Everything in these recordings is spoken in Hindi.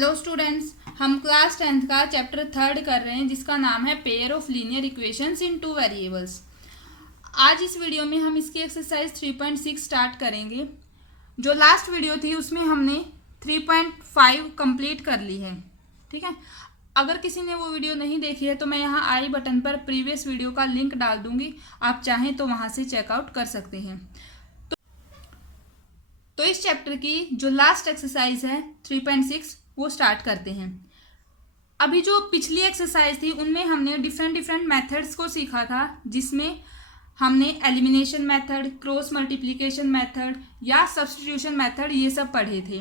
हेलो स्टूडेंट्स, हम क्लास 10th का चैप्टर 3 कर रहे हैं जिसका नाम है pair of linear equations in two variables. आज इस वीडियो में हम इसकी एक्सरसाइज 3.6 स्टार्ट करेंगे। जो लास्ट वीडियो थी उसमें हमने 3.5 कंप्लीट कर ली है। ठीक है, अगर किसी ने वो वीडियो नहीं देखी है तो मैं यहाँ आई बटन पर प्रीवियस वीडियो का लिंक डाल दूंगी, आप चाहें तो वहाँ से चेकआउट कर सकते हैं। तो इस चैप्टर की जो लास्ट एक्सरसाइज है 3.6 वो स्टार्ट करते हैं। अभी जो पिछली एक्सरसाइज थी उनमें हमने डिफरेंट मेथड्स को सीखा था, जिसमें हमने elimination method, cross multiplication method या सब्स्टिट्यूशन मेथड ये सब पढ़े थे।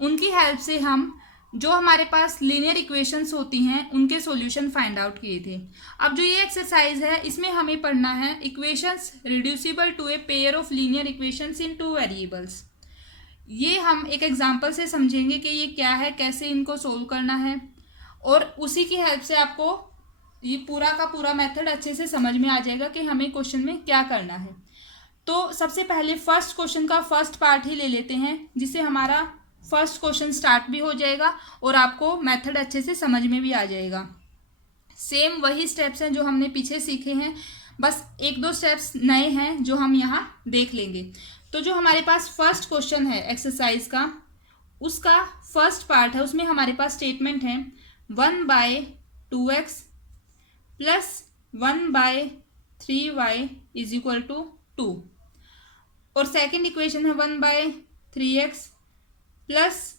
उनकी हेल्प से हम जो हमारे पास लीनियर इक्वेशंस होती हैं उनके सॉल्यूशन फाइंड आउट किए थे। अब जो ये एक्सरसाइज है इसमें हमें पढ़ना है equations reducible to a pair of linear equations in two variables. ये हम एक एग्जांपल से समझेंगे कि ये क्या है, कैसे इनको सोल्व करना है, और उसी की हेल्प से आपको ये पूरा का पूरा मेथड अच्छे से समझ में आ जाएगा कि हमें क्वेश्चन में क्या करना है। तो सबसे पहले फर्स्ट क्वेश्चन का फर्स्ट पार्ट ही ले लेते हैं, जिससे हमारा फर्स्ट क्वेश्चन स्टार्ट भी हो जाएगा और आपको मेथड अच्छे से समझ में भी आ जाएगा। सेम वही स्टेप्स हैं जो हमने पीछे सीखे हैं, बस एक दो स्टेप्स नए हैं जो हम यहाँ देख लेंगे। तो जो हमारे पास फर्स्ट क्वेश्चन है एक्सरसाइज का, उसका फर्स्ट पार्ट है, उसमें हमारे पास स्टेटमेंट है 1/2x plus 1/3y is equal to 2, और सेकेंड इक्वेशन है 1/3x plus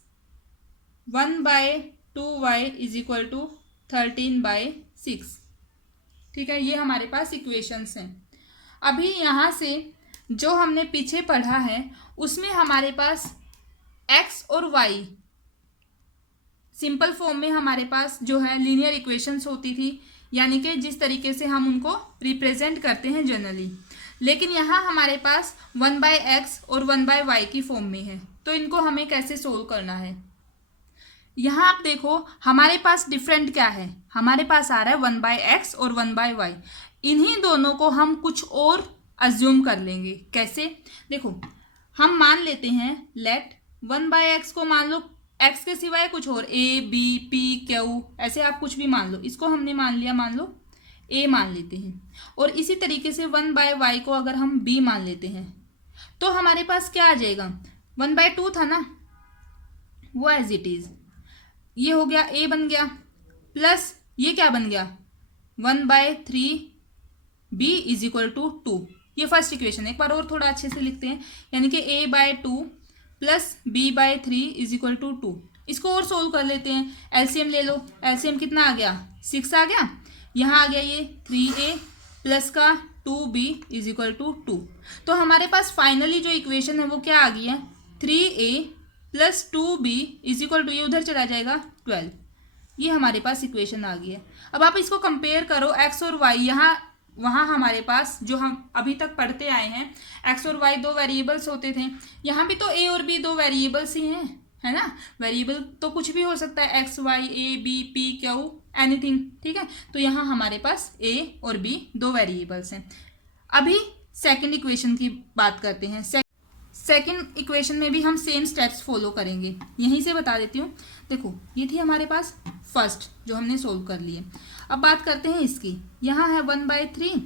1/2y is equal to 13/6। ठीक है, ये हमारे पास इक्वेशंस हैं। अभी यहाँ से जो हमने पीछे पढ़ा है उसमें हमारे पास x और y सिंपल फॉर्म में हमारे पास जो है लीनियर इक्वेशंस होती थी, यानी कि जिस तरीके से हम उनको रिप्रेजेंट करते हैं जनरली। लेकिन यहाँ हमारे पास 1/x और 1/y की फॉर्म में है, तो इनको हमें कैसे सोल्व करना है। यहाँ आप देखो हमारे पास डिफरेंट क्या है, हमारे पास आ रहा है 1/x और 1/y। इन्हीं दोनों को हम कुछ और अज्यूम कर लेंगे। कैसे, देखो हम मान लेते हैं लेट 1/x को मान लो x के सिवाय कुछ और, a b p q ऐसे आप कुछ भी मान लो। इसको हमने मान लिया, मान लो a मान लेते हैं, और इसी तरीके से 1/y को अगर हम b मान लेते हैं तो हमारे पास क्या आ जाएगा, 1/2 था ना, वो एज इट इज ये हो गया, a बन गया, प्लस ये क्या बन गया 1/3b इज इक्वल टू 2। ये फर्स्ट इक्वेशन है, एक बार और थोड़ा अच्छे से लिखते हैं, यानी कि a/2 plus b/3 is equal to 2। इसको और सोल्व कर लेते हैं, एलसीएम ले लो। एलसीएम कितना आ गया, 6 आ गया। यहाँ आ गया ये 3a प्लस का 2b इज इक्वल टू 2। तो हमारे पास फाइनली जो इक्वेशन है वो क्या आ गई है, 3a plus 2b is equal to, ये उधर चला जाएगा 12। ये हमारे पास इक्वेशन आ गई है। अब आप इसको कंपेयर करो x और y, यहाँ वहाँ हमारे पास जो हम अभी तक पढ़ते आए हैं x और y दो वेरिएबल्स होते थे, यहाँ भी तो a और b दो वेरिएबल्स ही हैं, है ना। वेरिएबल तो कुछ भी हो सकता है, x y a b p q anything. ठीक है, तो यहाँ हमारे पास a और b दो वेरिएबल्स हैं। अभी सेकंड इक्वेशन की बात करते हैं। सेकंड इक्वेशन में भी हम सेम स्टेप्स फॉलो करेंगे, यहीं से बता देती हूँ। देखो ये थी हमारे पास फर्स्ट जो हमने सोल्व कर लिए। अब बात करते हैं इसकी, यहाँ है 1/3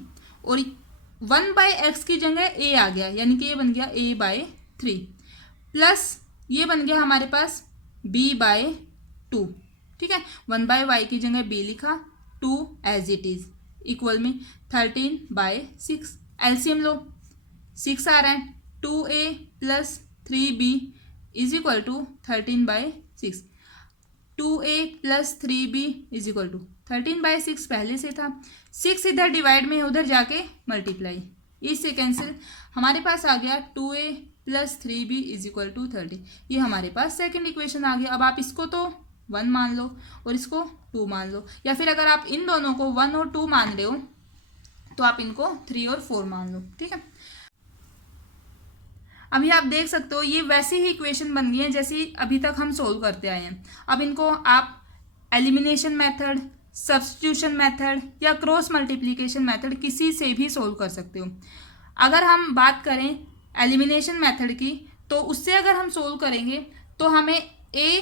और 1/x की जगह a आ गया, यानी कि ये बन गया a/3 प्लस ये बन गया हमारे पास b/2। ठीक है, 1/y की जगह b लिखा, 2 एज इट इज इक्वल में 13/6। एलसीएम लो, 6 आ रहा है, 2a plus 3b is equal to 13/6। 2a plus 3b is equal to 13/6 पहले से था, 6 इधर डिवाइड में उधर जाके मल्टीप्लाई, इससे कैंसिल, हमारे पास आ गया 2a plus 3b is equal to 30। ये हमारे पास सेकंड इक्वेशन आ गया। अब आप इसको तो 1 मान लो और इसको 2 मान लो, या फिर अगर आप इन दोनों को 1 और 2 मान रहे हो तो आप इनको 3 और 4 मान लो। ठीक है, अभी आप देख सकते हो ये वैसी ही इक्वेशन बन गई है जैसी अभी तक हम सोल्व करते आए हैं। अब इनको आप एलिमिनेशन मेथड, सब्स्टिट्यूशन मेथड या क्रॉस मल्टीप्लिकेशन मेथड किसी से भी सोल्व कर सकते हो। अगर हम बात करें एलिमिनेशन मेथड की, तो उससे अगर हम सोल्व करेंगे तो हमें a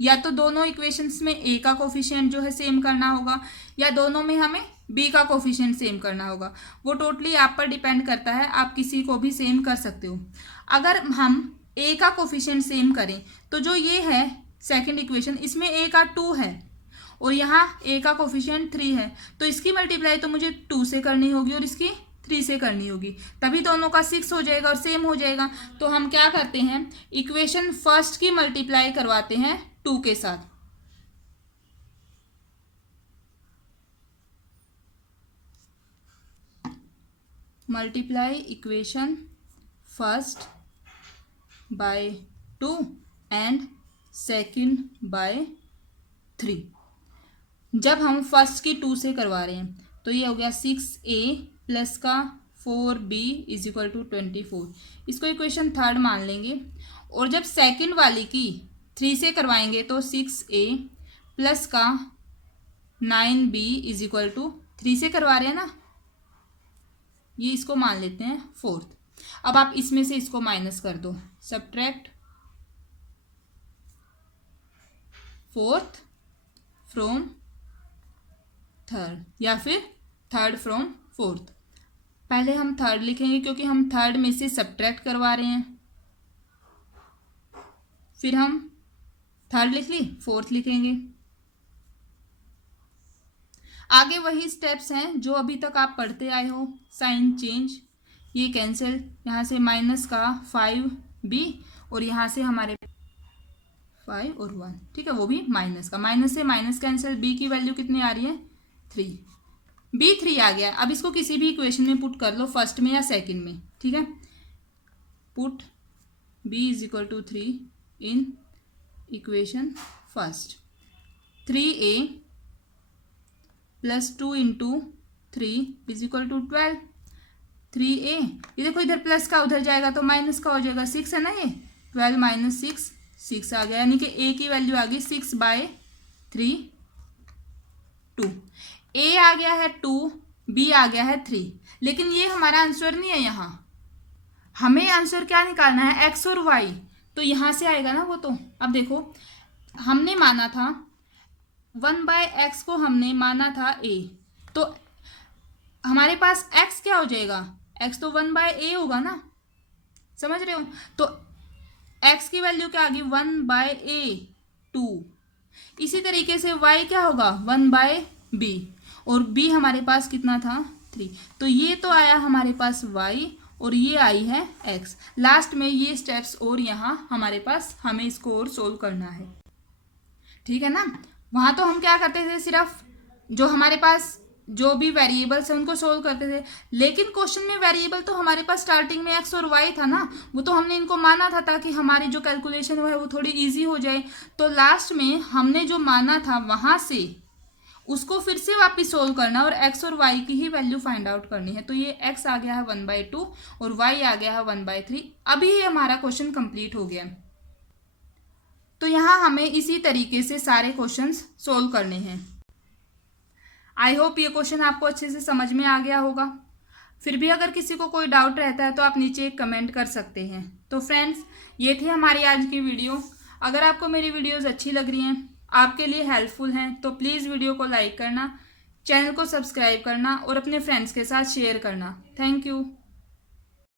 या तो दोनों इक्वेशंस में ए का कोफिशिएंट जो है सेम करना होगा, या दोनों में हमें बी का कोफिशिएंट सेम करना होगा। वो टोटली आप पर डिपेंड करता है, आप किसी को भी सेम कर सकते हो। अगर हम ए का कोफिशिएंट सेम करें तो जो ये है सेकंड इक्वेशन, इसमें ए का 2 है और यहाँ ए का कोफिशिएंट 3 है, तो इसकी मल्टीप्लाई तो मुझे 2 से करनी होगी और इसकी 3 से करनी होगी, तभी दोनों का 6 हो जाएगा और सेम हो जाएगा। तो हम क्या करते हैं, इक्वेशन फर्स्ट की मल्टीप्लाई करवाते हैं 2 के साथ। Multiply equation first by 2 and second by 3। जब हम फर्स्ट की 2 से करवा रहे हैं तो ये हो गया 6a प्लस का 4b इज इक्वल टू 24, इसको इक्वेशन थर्ड मान लेंगे। और जब सेकंड वाली की 3 से करवाएंगे तो 6a प्लस का 9b इज इक्वल टू 3 से करवा रहे हैं ना, ये इसको मान लेते हैं फोर्थ। अब आप इसमें से इसको माइनस कर दो, सब्ट्रैक्ट फोर्थ फ्रॉम थर्ड या फिर थर्ड फ्रॉम फोर्थ। पहले हम थर्ड लिखेंगे क्योंकि हम थर्ड में से सब्ट्रैक्ट करवा रहे हैं, फिर हम थर्ड लिख ली, फोर्थ लिखेंगे। आगे वही स्टेप्स हैं जो अभी तक आप पढ़ते आए हो, साइन चेंज, ये कैंसिल, यहाँ से माइनस का 5b और यहाँ से हमारे 5 और 1, ठीक है, वो भी माइनस का, माइनस से माइनस कैंसिल, b की वैल्यू कितनी आ रही है 3, b 3 आ गया। अब इसको किसी भी इक्वेशन में पुट कर लो, फर्स्ट में या सेकंड में, ठीक है। Put b is equal to 3 in equation first, 3a plus 2 into 3 is equal to 12, 3a, ये देखो इधर प्लस का उधर जाएगा तो माइनस का हो जाएगा, 6 है ना, ये 12 माइनस 6, 6 आ गया, यानी कि a की वैल्यू आ गई 6/3, 2, a आ गया है 2, b आ गया है 3। लेकिन ये हमारा आंसर नहीं है, यहाँ हमें आंसर क्या निकालना है, x और y, तो यहाँ से आएगा ना वो। तो अब देखो हमने माना था 1/x को हमने माना था a, तो हमारे पास x क्या हो जाएगा, x तो 1/a होगा ना, समझ रहे हो। तो x की वैल्यू क्या आ गई 1/a 2, इसी तरीके से y क्या होगा 1/b और b हमारे पास कितना था 3, तो ये तो आया हमारे पास y और ये आई है x। लास्ट में ये स्टेप्स और यहाँ हमारे पास, हमें इसको और सोल्व करना है, ठीक है ना। वहाँ तो हम क्या करते थे, सिर्फ जो हमारे पास जो भी वेरिएबल्स हैं उनको सोल्व करते थे, लेकिन क्वेश्चन में वेरिएबल तो हमारे पास स्टार्टिंग में x और y था ना, वो तो हमने इनको माना था ताकि हमारी जो कैलकुलेशन है वो थोड़ी इजी हो जाए। तो लास्ट में हमने जो माना था वहाँ से उसको फिर से वापस सोल्व करना और x और y की ही वैल्यू फाइंड आउट करनी है। तो ये x आ गया है 1/2 और y आ गया है 1/3। अभी ये हमारा क्वेश्चन कंप्लीट हो गया। तो यहाँ हमें इसी तरीके से सारे क्वेश्चंस सोल्व करने हैं। आई होप ये क्वेश्चन आपको अच्छे से समझ में आ गया होगा। फिर भी अगर किसी को कोई डाउट रहता है तो आप नीचे एक कमेंट कर सकते हैं। तो फ्रेंड्स, ये थी हमारी आज की वीडियो। अगर आपको मेरी वीडियोस अच्छी लग रही हैं, आपके लिए हेल्पफुल हैं, तो प्लीज़ वीडियो को लाइक करना, चैनल को सब्सक्राइब करना और अपने फ्रेंड्स के साथ शेयर करना। Thank you.